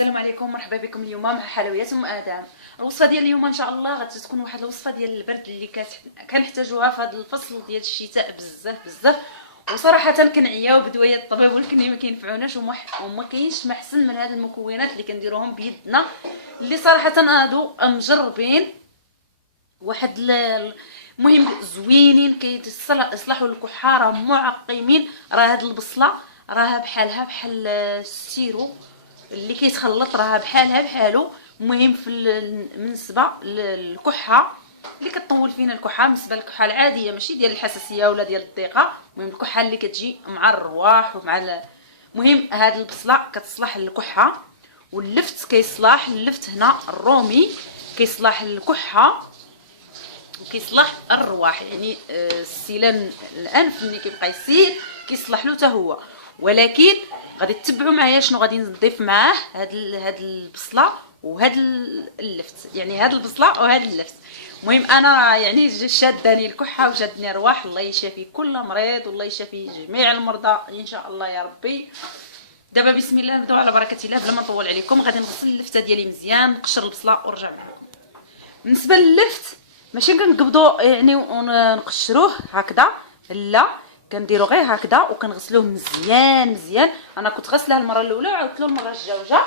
السلام عليكم، مرحبا بكم اليوم مع حلويات ام ادم. الوصفه ديال اليوم ان شاء الله غادي تكون واحد الوصفه ديال البرد اللي كنحتاجوها في هذا الفصل ديال الشتاء بزاف. وصراحه كنعياو بدوايا الطبيب ولكن ما كينفعوناش وما كاينش ما احسن من هاد المكونات اللي كنديروهم بيدنا، اللي صراحه هادو مجربين واحد المهم زوينين كيصلحوا الكحه، راه معقمين. راه هاد البصله راها بحال السيرو اللي كيتخلط، راها بحالو. المهم بالنسبه للكحه اللي كطول فينا الكحه، بالنسبه للكحه العاديه ماشي ديال الحساسيه ولا ديال الضيقه، المهم الكحه اللي كتجي مع الرواح ومع المهم هاد البصله كتصلح الكحه، واللفت كيصلح اللفت هنا الرومي كيصلح الكحه وكيصلح الرواح، يعني السيلان الانف ملي كيبقى يسيل كيصلح له حتى هو. ولكن غادي تتبعوا معايا شنو غادي نضيف معاه هاد البصله وهاد اللفت، يعني هاد البصله وهاد اللفت. المهم انا يعني شاداني الكحه وشادني الرواح، الله يشافي كل مريض والله يشافي جميع المرضى ان شاء الله يا ربي. دابا بسم الله نبداو على بركه الله بلا ما نطول عليكم. غادي نغسل اللفته ديالي مزيان، نقشر البصله ونرجع معكم. بالنسبه لللفت ماشي كنقبضوا يعني ونقشروه هكذا، لا كنديرو غير هكذا وكنغسلوه مزيان. انا كنت غسلها المره الاولى وعاودت له المره الجوجه.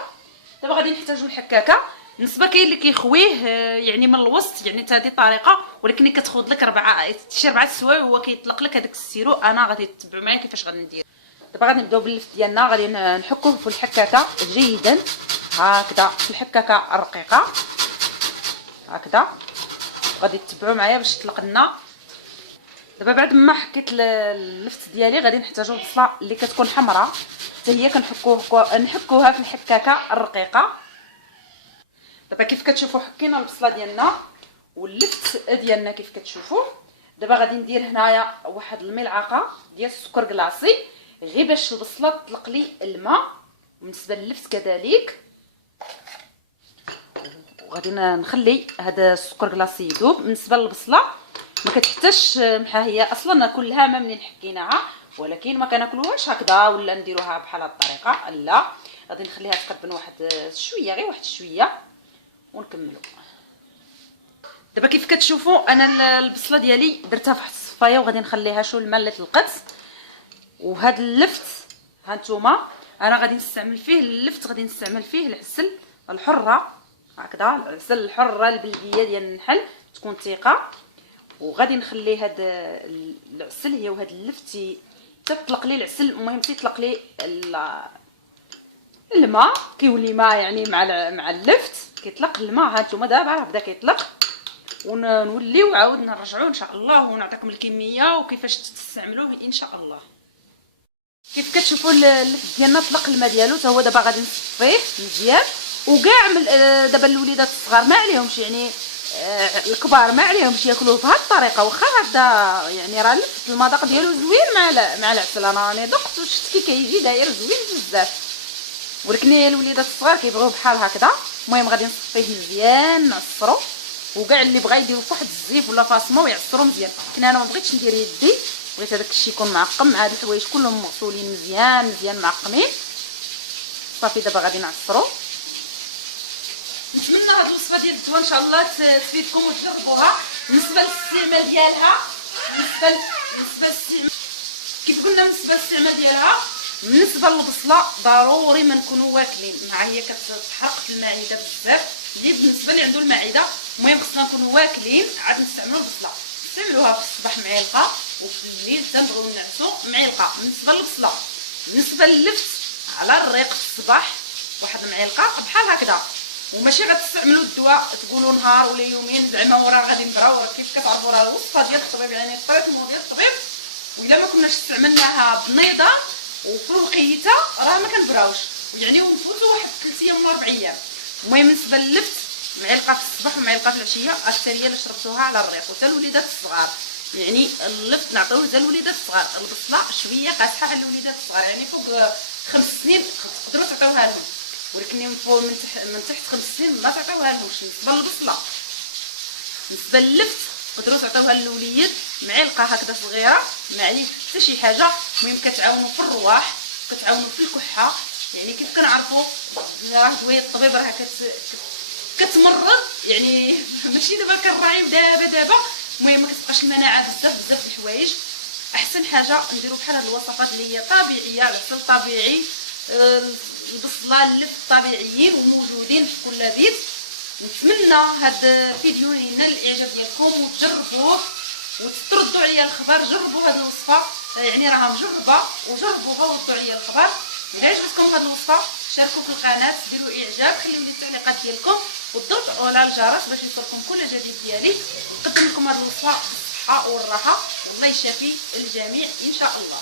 دابا غادي نحتاجو الحكاكه. بالنسبه كاين اللي كيخويه يعني من الوسط، يعني حتى هذه طريقه، ولكن كتاخذ لك 4 سوايع وهو كيطلق لك هذاك السيرو. انا غادي تتبعوا معايا كيفاش غندير. دابا غادي نبداو باللفت ديالنا، غادي نحكوه في الحكاكه جيدا هكذا، في الحكاكه الرقيقه هكذا. غادي تتبعوا معايا باش تطلق لنا. دابا بعد ما حكيت اللفت ديالي غادي نحتاجو البصله اللي كتكون حمراء، حتى هي نحكوها في الحكاكه الرقيقه. دابا كيف كتشوفوا حكينا البصله ديالنا واللفت ديالنا كيف كتشوفوا. دابا غادي ندير هنايا واحد الملعقه ديال السكر كلاصي غير باش البصله تطلق لي الماء، بالنسبه لللفت كذلك. وغادي نخلي هذا السكر كلاصي يذوب. بالنسبه للبصله ما كتحتاجش محا، هي اصلا كلها ما منين حكيناها، ولكن ما كناكلوهاش هكذا ولا نديروها بحال هاد الطريقه، لا غادي نخليها تقدم واحد شويه، غير واحد شويه ونكملوا. دابا كيف كتشوفوا انا البصله ديالي درتها في واحد الصفايه وغادي نخليها شو الماء اللي طلقت. وهذا اللفت ها نتوما انا غادي نستعمل فيه اللفت، غادي نستعمل فيه العسل الحره هكذا، العسل الحره البلديه ديال النحل تكون ثقه. وغادي نخلي هاد العسل هي وهاد اللفت تطلق لي العسل، المهم تيطلق لي الماء، كيولي ماء يعني مع اللفت كيطلق الماء. ها نتوما دابا راه بدا كيطلق، ونوليو عاود نرجعوه ان شاء الله ونعطيكم الكميه وكيفاش تستعملوه ان شاء الله. كيف كتشوفوا اللفت ديالنا طلق الماء ديالو حتى هو. دابا غادي نصفيه مزيان وكاع دابا الوليدات الصغار ما عليهمش، يعني الكبار ما عليهمش ياكلوه بهذه الطريقه، واخا هذا يعني راه اللفت المذاق ديالو زوين مع العسل. انا راني ذقت وشفت كي كيجي داير زوين بزاف، ولكن الوليدات الصغار كيبغيو بحال هكذا. المهم غادي نصفيه مزيان نعصرو، وكاع اللي بغا يديرو فواحد الزيف ولا فاصمه ويعصرو مزيان. لكن انا ما بغيتش ندير يدي، بغيت هذاك الشيء يكون معقم. هاد الحوايج كلهم مغسولين مزيان معقمين. صافي دابا غادي نعصرو. نتمنى هاد الوصفه ديال الدواء ان شاء الله تفيدكم وتجربوها. بالنسبه للاستعمال ديالها، بالنسبه للاستعمال كيف قلنا، بالنسبه للاستعمال ديالها، بالنسبه للبصله ضروري ما نكونوا واكلين مع، هي كتحرق في المعده بزاف، اللي بالنسبه اللي عنده المعده. المهم خصنا نكونوا واكلين عاد نستعملوا البصله. نستعملوها في الصباح معلقه وفي الليل تنبغيو نعسو معلقه بالنسبه للبصله. بالنسبه لللفت على الريق في الصباح واحد معلقه بحال هكذا. وماشي غتستعملوا الدواء تقولوا نهار ولا يومين زعما وراه غادي نبراو. راه كيف كتعرفوا راه الوصفه ديال الطبيب، يعني الطريق ديال الطبيب، وإلا ما كناش استعملناها بنظام وفي الوقيته راه ما كنبراوش، يعني ونفوتوا واحد 3 ايام ولا 4 ايام. المهم بالنسبه لللفت معلقه في الصباح ومعلقه في العشيه، الثانيه اللي شربتوها على الريق وتا الوليدات الصغار. يعني اللفت نعطيوه حتى الوليدات الصغار. البصله شويه قاصحه على الوليدات الصغار، يعني فوق 5 سنين تقدروا تعطيوها لهم، ولكن من تحت 5 سنين ما تعطيوها لهمش. بالنسبه للبصله، بالنسبه لللفت تقدروا تعطيوها للوليد معلقه هكذا صغيره، ما عليه حتى شي حاجه. المهم كتعاونوا في الرواح، كتعاونوا في الكحه، يعني كيف كنعرفوا راه دوايه الطبيب راه كتمرض، يعني ماشي دابا كنراعي دابا. المهم ما كتبقاش المناعه بزاف الحوايج. احسن حاجه نديرو بحال هاد الوصفات اللي هي طبيعيه، العسل طبيعي، البصله اللف طبيعيين وموجودين في كل بيت. نتمنى هاد الفيديو ينال الاعجاب ديالكم وتجربوه وتردوا عليا الخبر. جربوا هاد الوصفه، يعني راها مجربه وجربوها وردوا عليا الخبر. الا عجبتكم هاد الوصفه شاركوا في القناه، ديروا اعجاب، خليو لي التعليقات ديالكم وضغطوا على الجرس باش يوصلكم كل جديد ديالي. نقدم لكم هاد الوصفه بالصحه والراحه والله يشافي الجميع ان شاء الله.